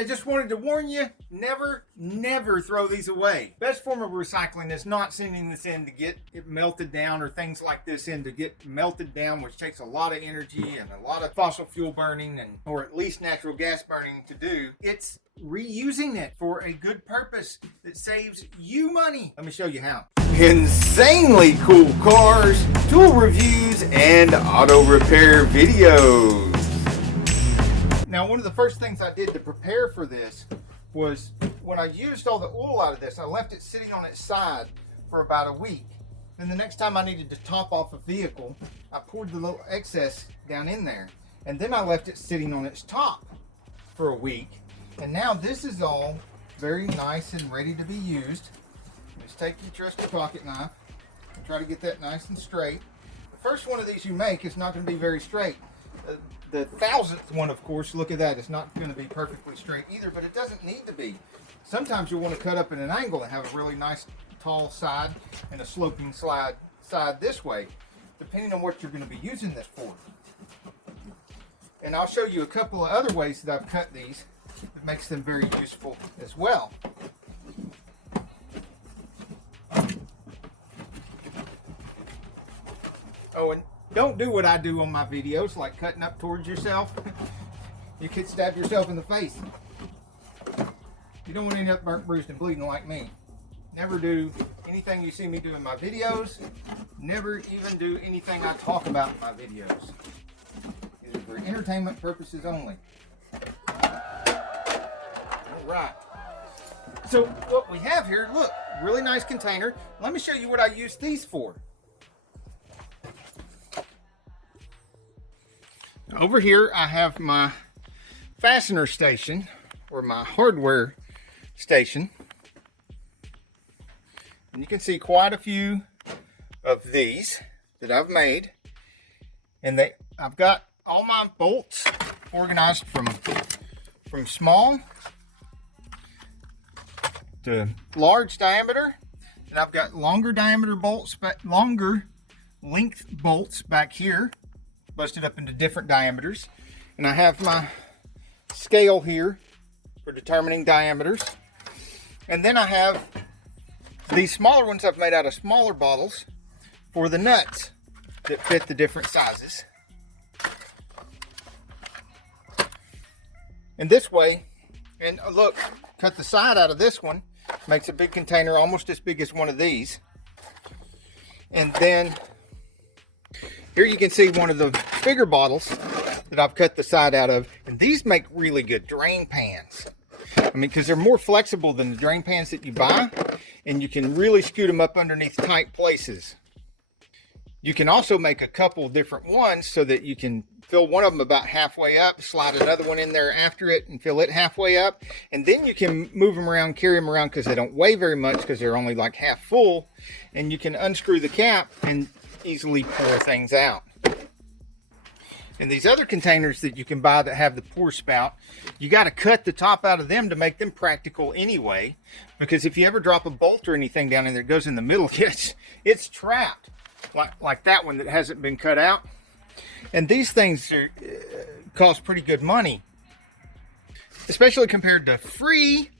I just wanted to warn you, never throw these away. Best form of recycling is not sending this in to get it melted down, or things like this in to get melted down, which takes a lot of energy and a lot of fossil fuel burning, or at least natural gas burning to do. It's reusing it for a good purpose that saves you money. Let me show you how. Insanely cool cars, tool reviews, and auto repair videos. Now, one of the first things I did to prepare for this was when I used all the oil out of this, I left it sitting on its side for about a week. Then the next time I needed to top off a vehicle, I poured the little excess down in there. And then I left it sitting on its top for a week. And now this is all very nice and ready to be used. Just take your trusty pocket knife and try to get that nice and straight. The first one of these you make is not going to be very straight. The 1000th one, of course, look at that, it's not going to be perfectly straight either, but it doesn't need to be. Sometimes you'll want to cut up in an angle and have a really nice tall side and a sloping side this way, depending on what you're going to be using this for. And I'll show you a couple of other ways that I've cut these that makes them very useful as well. Oh, and don't do what I do on my videos, like cutting up towards yourself. You could stab yourself in the face. You don't want to end up burnt, bruised, and bleeding like me. Never do anything you see me do in my videos. Never even do anything I talk about in my videos. These are for entertainment purposes only. Alright. So what we have here, look, really nice container. Let me show you what I use these for. Over here I have my fastener station, or my hardware station. And you can see quite a few of these that I've made. And I've got all my bolts organized from small to large diameter. And I've got longer diameter bolts, but longer length bolts back here, busted up into different diameters. And I have my scale here for determining diameters. And then I have these smaller ones I've made out of smaller bottles for the nuts that fit the different sizes. And this way, and look, cut the side out of this one, makes a big container almost as big as one of these. And then here you can see one of the bigger bottles that I've cut the side out of. And these make really good drain pans. I mean, because they're more flexible than the drain pans that you buy. And you can really scoot them up underneath tight places. You can also make a couple different ones so that you can fill one of them about halfway up, slide another one in there after it and fill it halfway up. And then you can move them around, carry them around, because they don't weigh very much because they're only like half full. And you can unscrew the cap and easily pour things out. And these other containers that you can buy that have the pour spout, you got to cut the top out of them to make them practical anyway, because if you ever drop a bolt or anything down in there, it goes in the middle, it's trapped, like that one that hasn't been cut out. And these things cost pretty good money, especially compared to free.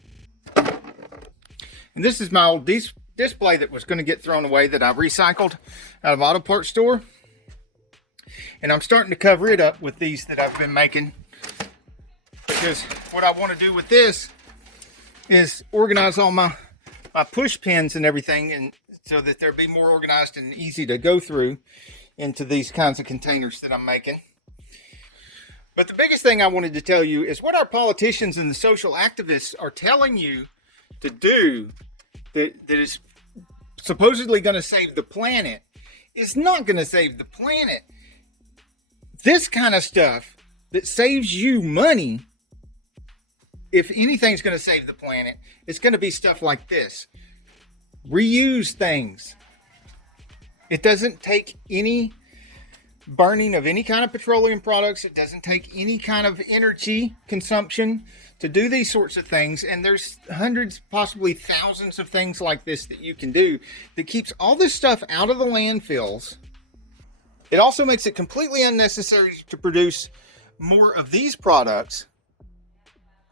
And this is my old display that was going to get thrown away that I recycled out of auto parts store. And I'm starting to cover it up with these that I've been making, because what I want to do with this is organize all my push pins and everything, and so that they'll be more organized and easy to go through into these kinds of containers that I'm making. But the biggest thing I wanted to tell you is what our politicians and the social activists are telling you to do that is supposedly going to save the planet is not going to save the planet. This kind of stuff that saves you money, if anything's going to save the planet, it's going to be stuff like this. Reuse things. It doesn't take any burning of any kind of petroleum products. It doesn't take any kind of energy consumption to do these sorts of things. And there's hundreds, possibly thousands of things like this that you can do that keeps all this stuff out of the landfills. It also makes it completely unnecessary to produce more of these products,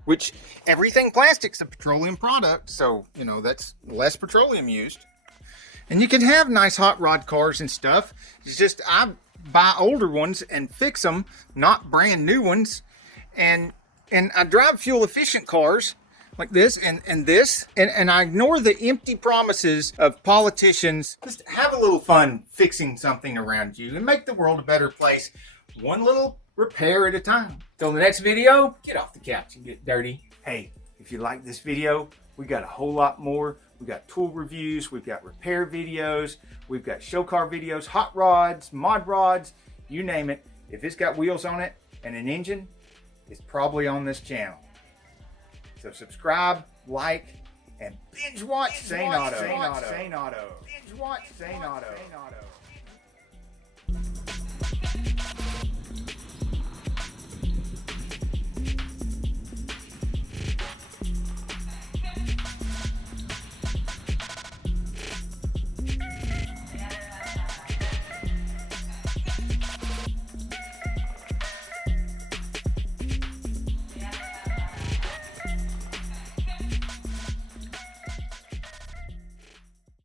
which everything plastic's a petroleum product, so you know that's less petroleum used. And you can have nice hot rod cars and stuff. It's just I buy older ones and fix them, not brand new ones. And I drive fuel efficient cars like this and this, and I ignore the empty promises of politicians. Just have a little fun fixing something around you and make the world a better place, one little repair at a time. Till the next video, get off the couch and get dirty. Hey, if you like this video, we got a whole lot more. We got tool reviews, we've got repair videos, we've got show car videos, hot rods, mod rods, you name it. If it's got wheels on it and an engine, it's probably on this channel. So subscribe, like, and binge watch Saneauto. Binge watch Saneauto.